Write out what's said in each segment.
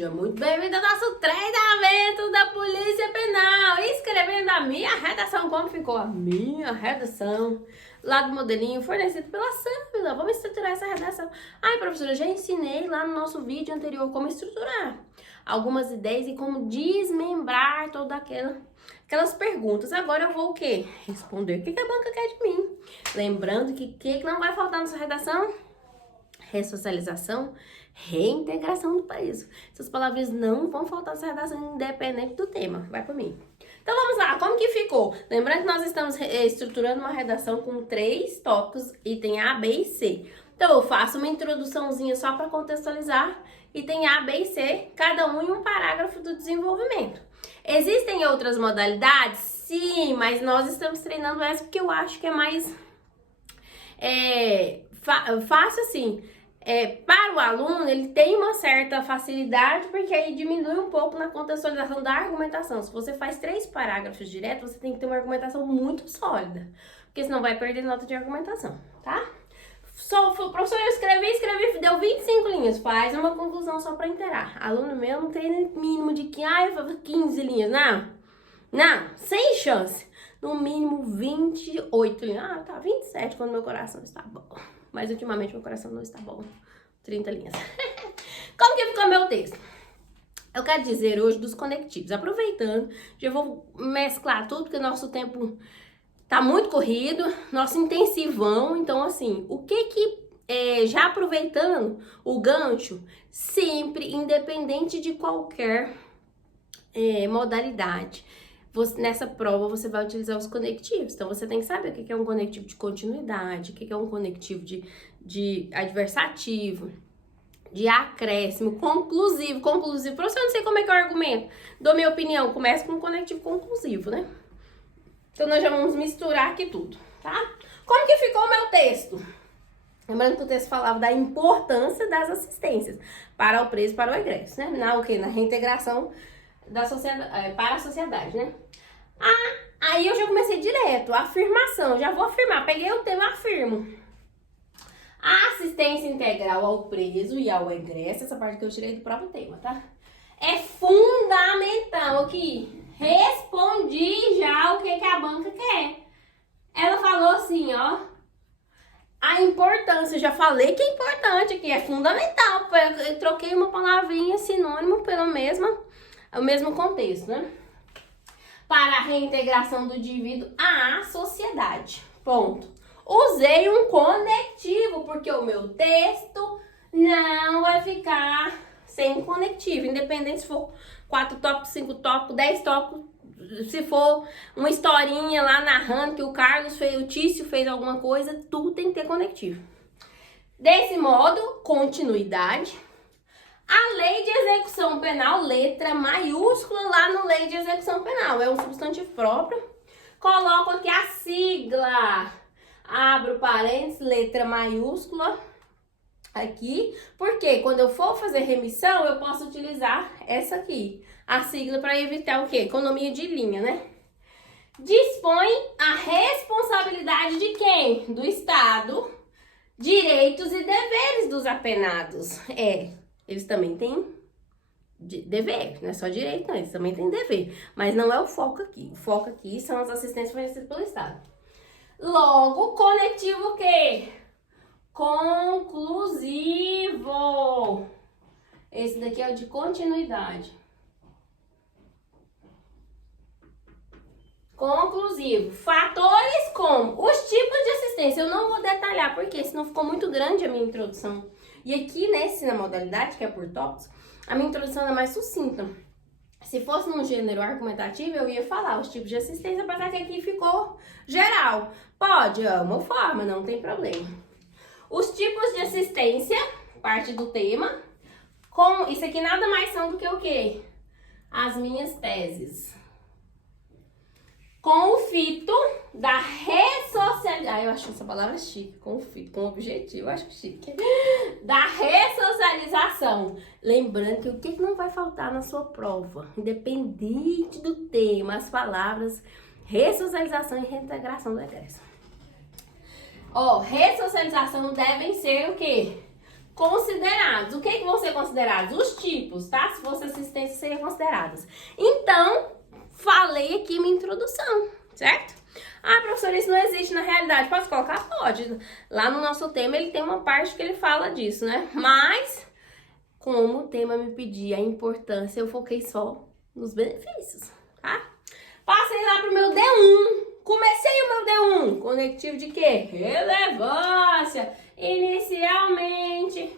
Seja muito bem-vindo ao nosso treinamento da Polícia Penal. Escrevendo a minha redação. Como ficou a minha redação? Lá do modelinho fornecido pela Sâmila. Vamos estruturar essa redação. Ai, professora, já ensinei lá no nosso vídeo anterior como estruturar algumas ideias e como desmembrar toda aquelas perguntas. Agora eu vou o quê? Responder o que a banca quer de mim. Lembrando que o que não vai faltar nessa redação? Ressocialização, reintegração do país. Essas palavras não vão faltar nessa redação, independente do tema. Vai por mim. Então vamos lá, como que ficou? Lembrando que nós estamos estruturando uma redação com 3 tópicos, item A, B e C. Então eu faço uma introduçãozinha só para contextualizar, item A, B e C, cada um em um parágrafo do desenvolvimento. Existem outras modalidades? Sim, mas nós estamos treinando essa porque eu acho que é mais fácil assim. Para o aluno, ele tem uma certa facilidade, porque aí diminui um pouco na contextualização da argumentação. Se você faz 3 parágrafos direto, você tem que ter uma argumentação muito sólida, porque senão vai perder nota de argumentação, tá? Professor, eu escrevi, deu 25 linhas, faz uma conclusão só para inteirar. Aluno meu não tem mínimo de 15 linhas, não, sem chance. No mínimo 28 linhas. Ah, tá, 27 quando meu coração está bom. Mas ultimamente meu coração não está bom. 30 linhas. Como que ficou meu texto? Eu quero dizer hoje dos conectivos. Aproveitando, já vou mesclar tudo, porque nosso tempo tá muito corrido, nosso intensivão. Então, assim, o que já aproveitando o gancho, sempre, independente de qualquer modalidade, nessa prova você vai utilizar os conectivos. Então você tem que saber o que é um conectivo de continuidade, o que é um conectivo de adversativo, de acréscimo, conclusivo. Professor, eu não sei como é que eu argumento. Dou minha opinião, começa com um conectivo conclusivo, né? Então nós já vamos misturar aqui tudo, tá? Como que ficou o meu texto? Lembrando que o texto falava da importância das assistências para o preso e para o egresso, né? Na reintegração da sociedade, para a sociedade, né? Aí eu já comecei direto, afirmação, já vou afirmar, peguei o tema, afirmo. A assistência integral ao preso e ao egresso, essa parte que eu tirei do próprio tema, tá? É fundamental aqui. Respondi já o que a banca quer. Ela falou assim, ó, a importância, eu já falei que é importante aqui, é fundamental. Eu troquei uma palavrinha, sinônimo, o mesmo contexto, né? Para a reintegração do indivíduo à sociedade. Ponto. Usei um conectivo, porque o meu texto não vai ficar sem conectivo. Independente se for 4 tópicos, 5 tópicos, 10 tópicos, se for uma historinha lá narrando que o Carlos fez, o Tício fez alguma coisa, tudo tem que ter conectivo. Desse modo, continuidade. A lei de execução penal, letra maiúscula lá no lei de execução penal, é um substantivo próprio. Coloco aqui a sigla, abro parênteses, letra maiúscula aqui, porque quando eu for fazer remissão, eu posso utilizar essa aqui, a sigla, para evitar o quê? Economia de linha, né? Dispõe a responsabilidade de quem? Do Estado, direitos e deveres dos apenados. Eles também têm dever, não é só direito, não, eles também têm dever. Mas não é o foco aqui. O foco aqui são as assistências fornecidas pelo Estado. Logo, conectivo o quê? Conclusivo. Esse daqui é o de continuidade. Conclusivo. Fatores como os tipos de assistência. Eu não vou detalhar, porque senão ficou muito grande a minha introdução. E aqui na modalidade, que é por tópicos, a minha introdução é mais sucinta. Se fosse num gênero argumentativo, eu ia falar os tipos de assistência, apesar que aqui ficou geral. Pode, uma forma, não tem problema. Os tipos de assistência, parte do tema. Isso aqui nada mais são do que o quê? As minhas teses. Com o fito da ressocialização. Eu acho essa palavra chique. Com o fito, com o objetivo, eu acho chique. Da ressocialização. Lembrando que o que não vai faltar na sua prova, independente do tema, as palavras ressocialização e reintegração do egresso. Ressocialização devem ser o quê? considerados. O que vão ser considerados? Os tipos, tá? Se fosse assistência, seriam considerados. Então, falei aqui minha introdução, certo? Ah, professora, isso não existe na realidade. Pode colocar? Pode. Lá no nosso tema, ele tem uma parte que ele fala disso, né? Mas, como o tema me pedia a importância, eu foquei só nos benefícios, tá? Passei lá pro meu D1. Comecei o meu D1. Conectivo de quê? Relevância. Inicialmente.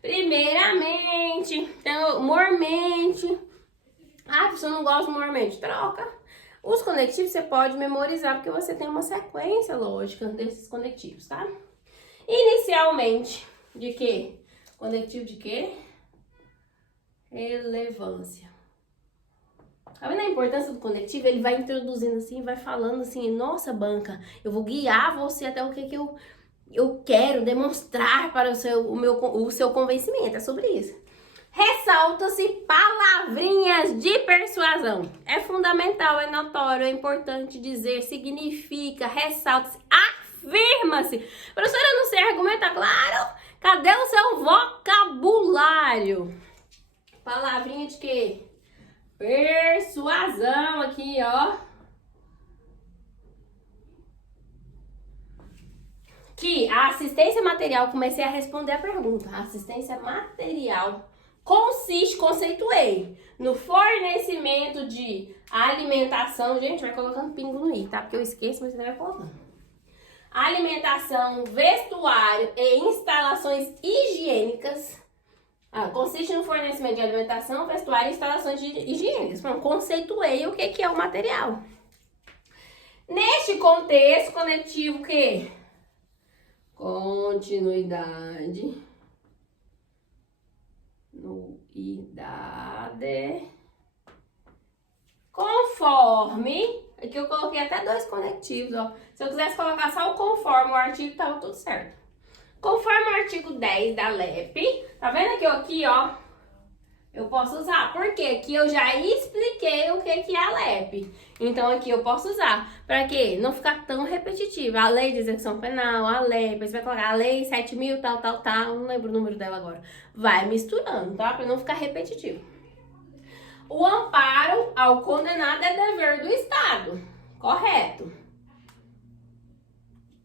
Primeiramente. Então, mormente. Ah, você não gosta do mormente? Troca. Os conectivos você pode memorizar, porque você tem uma sequência lógica desses conectivos, tá? Inicialmente. De quê? Conectivo de quê? Relevância. Tá vendo a importância do conectivo? Ele vai introduzindo assim, vai falando assim, nossa, banca, eu vou guiar você até o que eu quero demonstrar para o seu convencimento. É sobre isso. Ressalta-se palavrinhas de persuasão. É fundamental, é notório, é importante dizer, significa, ressalta-se, afirma-se. Professora, eu não sei argumentar. Claro! Cadê o seu vocabulário? Palavrinha de quê? Persuasão aqui, ó. Que a assistência material, comecei a responder a pergunta. A assistência material consiste, conceituei, no fornecimento de alimentação. Gente, vai colocando pingo no i, tá? Porque eu esqueço, mas você vai colocando. Alimentação, vestuário e instalações higiênicas. Consiste no fornecimento de alimentação, vestuário e instalações higiênicas. Então, conceituei o que é o material. Neste contexto, conectivo o quê? Continuidade. Conforme. Aqui eu coloquei até 2 conectivos, ó. Se eu quisesse colocar só o conforme o artigo, tava tudo certo. Conforme o artigo 10 da LEP, tá vendo aqui, ó? Eu posso usar, porque aqui eu já expliquei o que é a LEP. Então aqui eu posso usar, pra quê? Não ficar tão repetitivo. A lei de execução penal, a LEP, você vai colocar a lei 7.000, tal, não lembro o número dela agora. Vai misturando, tá? Pra não ficar repetitivo. O amparo ao condenado é dever do Estado, correto?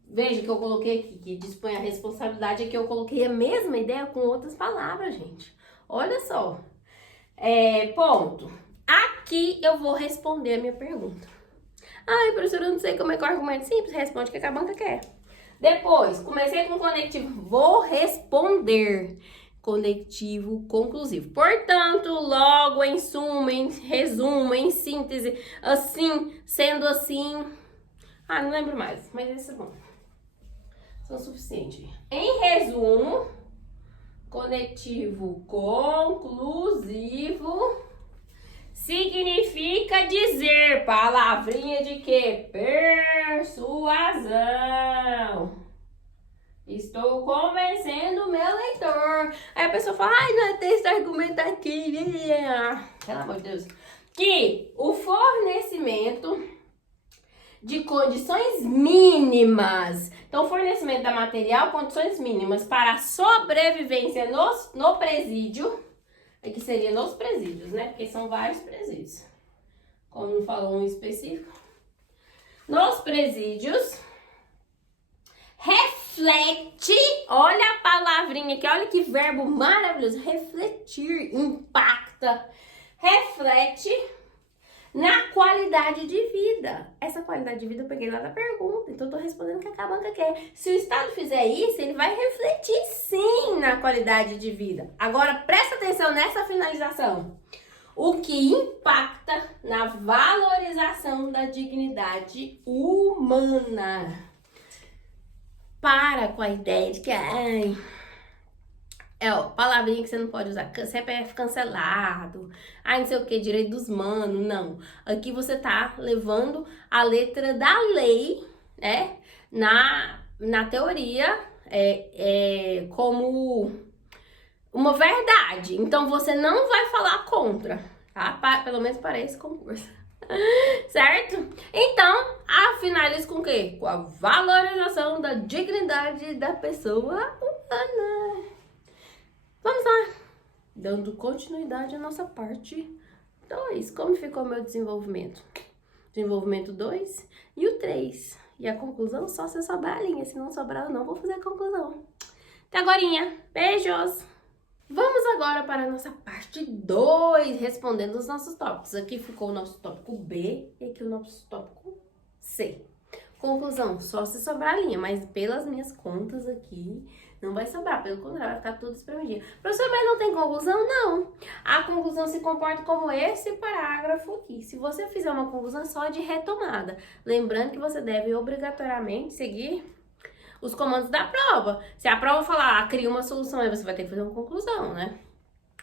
Veja que eu coloquei aqui, que dispõe a responsabilidade, aqui eu coloquei a mesma ideia com outras palavras, gente. Olha só. Ponto. Aqui eu vou responder a minha pergunta. Ai, professora, eu não sei como é que é o argumento simples. Responde o que a banca quer. Depois, comecei com conectivo. Vou responder. Conectivo conclusivo. Portanto, logo, em suma, em resumo, em síntese, assim, sendo assim... Ah, não lembro mais, mas esse é bom. São suficiente. Em resumo, conectivo conclusivo significa dizer, palavrinha de quê? Persuasão. Estou convencendo o meu leitor. Aí a pessoa fala, ai, não é texto argumentativo. Pelo amor de Deus. Que o fornecimento de condições mínimas. Então, fornecimento da material, condições mínimas para a sobrevivência no presídio. Aqui seria nos presídios, né? Porque são vários presídios. Como não falou um específico. Nos presídios. Reflete. Olha a palavrinha aqui. Olha que verbo maravilhoso. Refletir. Impacta. Reflete na qualidade de vida. Essa qualidade de vida eu peguei lá da pergunta, então eu tô respondendo o que a banca quer. Se o Estado fizer isso, ele vai refletir sim na qualidade de vida. Agora, presta atenção nessa finalização. O que impacta na valorização da dignidade humana. Para com a ideia de que... palavrinha que você não pode usar, CPF cancelado, não sei o que, direito dos manos, não. Aqui você tá levando a letra da lei, né, na teoria, como uma verdade. Então, você não vai falar contra, tá? Pelo menos para esse concurso. Certo? Então, finalizo com o quê? Com a valorização da dignidade da pessoa humana. Vamos lá! Dando continuidade à nossa parte 2. Como ficou meu desenvolvimento? Desenvolvimento 2 e o 3. E a conclusão só se sobrar a linha. Se não sobrar, eu não vou fazer a conclusão. Até agorinha. Beijos! Vamos agora para a nossa parte 2, respondendo os nossos tópicos. Aqui ficou o nosso tópico B e aqui o nosso tópico C. Conclusão, só se sobrar a linha, mas pelas minhas contas aqui, não vai sobrar. Pelo contrário, vai ficar tudo espremidinho. Professor, mas não tem conclusão? Não. A conclusão se comporta como esse parágrafo aqui. Se você fizer uma conclusão, é só de retomada. Lembrando que você deve obrigatoriamente seguir os comandos da prova. Se a prova falar, cria uma solução, aí você vai ter que fazer uma conclusão, né?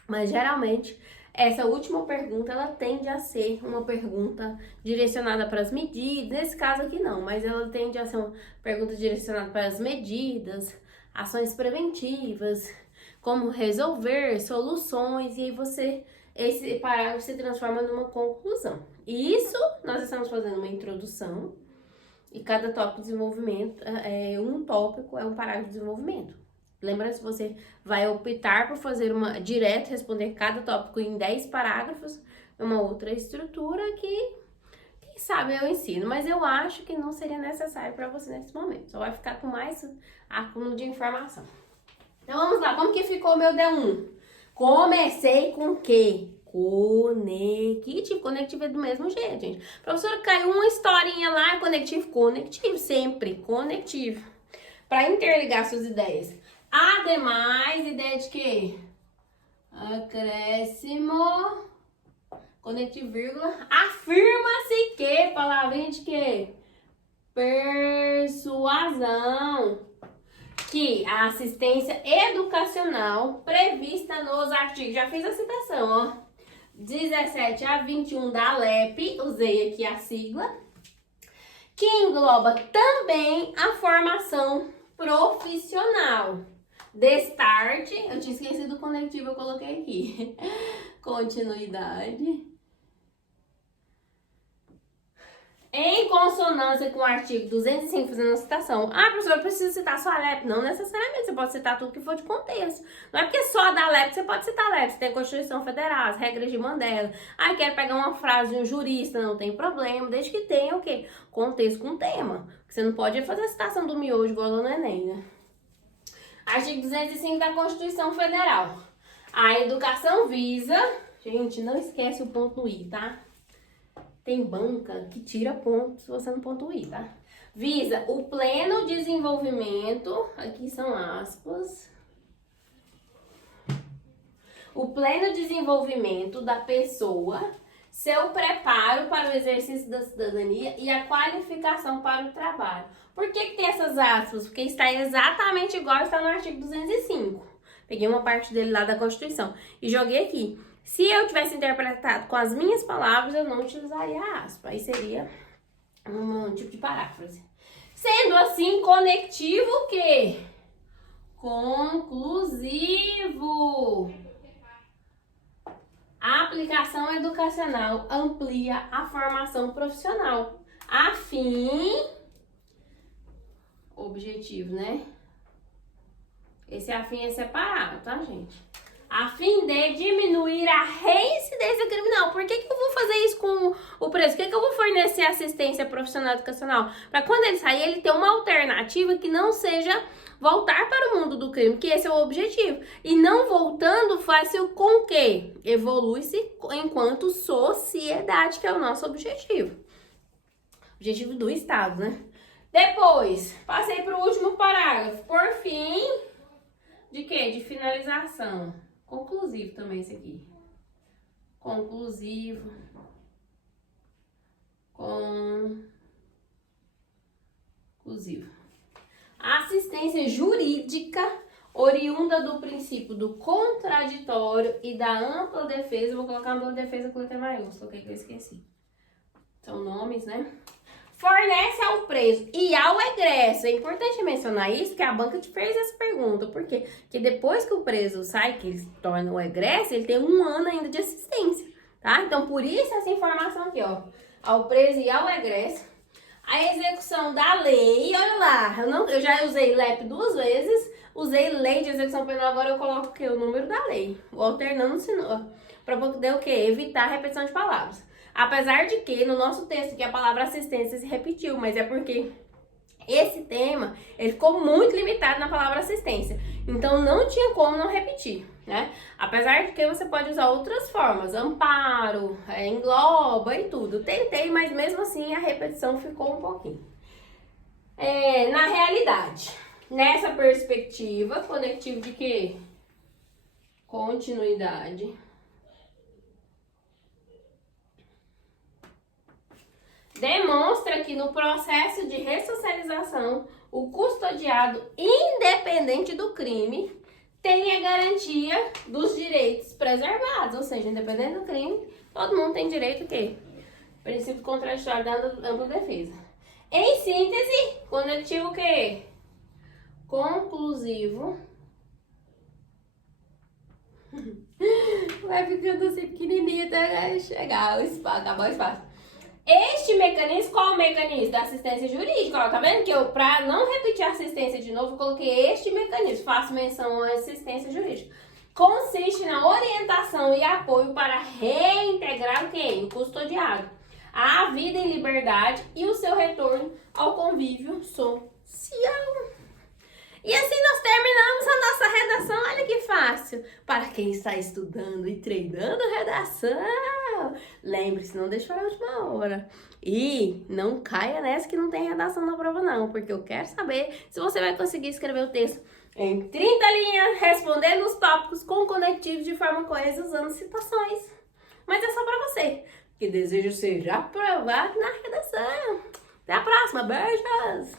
Mas geralmente, essa última pergunta, ela tende a ser uma pergunta direcionada para as medidas. Nesse caso aqui não, mas ela tende a ser uma pergunta direcionada para as medidas, ações preventivas, como resolver, soluções, e aí esse parágrafo se transforma numa conclusão. E isso, nós estamos fazendo uma introdução, e cada tópico de desenvolvimento, um tópico é um parágrafo de desenvolvimento. Lembrando, se você vai optar por fazer direto, responder cada tópico em 10 parágrafos, é uma outra estrutura que, quem sabe, eu ensino. Mas eu acho que não seria necessário para você nesse momento. Só vai ficar com mais acúmulo de informação. Então, vamos lá. Como que ficou o meu D1? Comecei com o quê? Conectivo. Conectivo é do mesmo jeito, gente. Professora, caiu uma historinha lá, conectivo. Conectivo, sempre. Conectivo. Para interligar suas ideias. Ademais, ideia de quê? Acréscimo. Conectivo, vírgula. Afirma-se que. Palavrinha de quê? Persuasão. Que a assistência educacional prevista nos artigos. Já fiz a citação, ó. 17 a 21 da LEP, usei aqui a sigla, que engloba também a formação profissional. Destarte, eu tinha esquecido o conectivo, eu coloquei aqui. Continuidade. Em consonância com o artigo 205, fazendo a citação. Ah, professor, eu preciso citar só a LEP. Não necessariamente, você pode citar tudo que for de contexto. Não é porque só da LEP que você pode citar a LEP. Você tem a Constituição Federal, as regras de Mandela. Ah, quero pegar uma frase de um jurista, não tem problema, desde que tenha o quê? Contexto com tema. Você não pode fazer a citação do miojo igual no Enem, né? Artigo 205 da Constituição Federal. A educação visa... Gente, não esquece o ponto no I, tá? Tem banca que tira ponto se você não pontuir, tá? Visa o pleno desenvolvimento, aqui são aspas, o pleno desenvolvimento da pessoa, seu preparo para o exercício da cidadania e a qualificação para o trabalho. Por que tem essas aspas? Porque está exatamente igual está no artigo 205. Peguei uma parte dele lá da Constituição e joguei aqui. Se eu tivesse interpretado com as minhas palavras, eu não utilizaria a aspa. Aí seria um tipo de paráfrase. Sendo assim, conectivo o quê? Conclusivo. A aplicação educacional amplia a formação profissional. A fim... Objetivo, né? Esse afim é separado, tá, gente? A fim de diminuir a reincidência criminal. Por que eu vou fazer isso com o preso? Por que eu vou fornecer assistência profissional educacional? Para quando ele sair, ele ter uma alternativa que não seja voltar para o mundo do crime, que esse é o objetivo. E não voltando, fácil com que evolui-se enquanto sociedade, que é o nosso objetivo. Objetivo do Estado, né? Depois, passei para o último parágrafo. Por fim, de quê? De finalização. Conclusivo também esse aqui. Conclusivo. Conclusivo. Assistência jurídica oriunda do princípio do contraditório e da ampla defesa. Vou colocar ampla defesa com letra maiúscula, que eu esqueci. São nomes, né? Fornece ao preso e ao egresso. É importante mencionar isso, porque a banca te fez essa pergunta. Por quê? Porque depois que o preso sai, que ele se torna o egresso, ele tem 1 ano ainda de assistência, tá? Então, por isso essa informação aqui, ó. Ao preso e ao egresso, A execução da lei, olha lá, eu já usei LEP 2 vezes, usei lei de execução penal, agora eu coloco o quê? O número da lei, alternando para poder o quê? Evitar a repetição de palavras. Apesar de que no nosso texto que a palavra assistência se repetiu, mas é porque esse tema, ele ficou muito limitado na palavra assistência. Então, não tinha como não repetir, né? Apesar de que você pode usar outras formas. Amparo, engloba e tudo. Tentei, mas mesmo assim a repetição ficou um pouquinho. Na realidade, nessa perspectiva, conectivo de quê? Continuidade. Demonstra que no processo de ressocialização, o custodiado, independente do crime, tem a garantia dos direitos preservados. Ou seja, independente do crime, todo mundo tem direito a quê? Princípio contraditório da ampla defesa. Em síntese, conectivo o quê? Conclusivo. Vai ficando assim pequenininho até chegar o espaço, acabar o espaço. Este mecanismo, qual é o mecanismo? Da assistência jurídica. Ó, tá vendo que eu, pra não repetir a assistência de novo, eu coloquei este mecanismo. Faço menção à assistência jurídica. Consiste na orientação e apoio para reintegrar quem? O custodiado à vida em liberdade e o seu retorno ao convívio social. E assim nós terminamos a nossa redação. Olha que fácil. Para quem está estudando e treinando redação, lembre-se, não deixe para a última hora. E não caia nessa que não tem redação na prova não, porque eu quero saber se você vai conseguir escrever o texto em 30 linhas, respondendo os tópicos com conectivos de forma coesa, usando citações. Mas é só para você, que desejo ser aprovado na redação. Até a próxima. Beijos!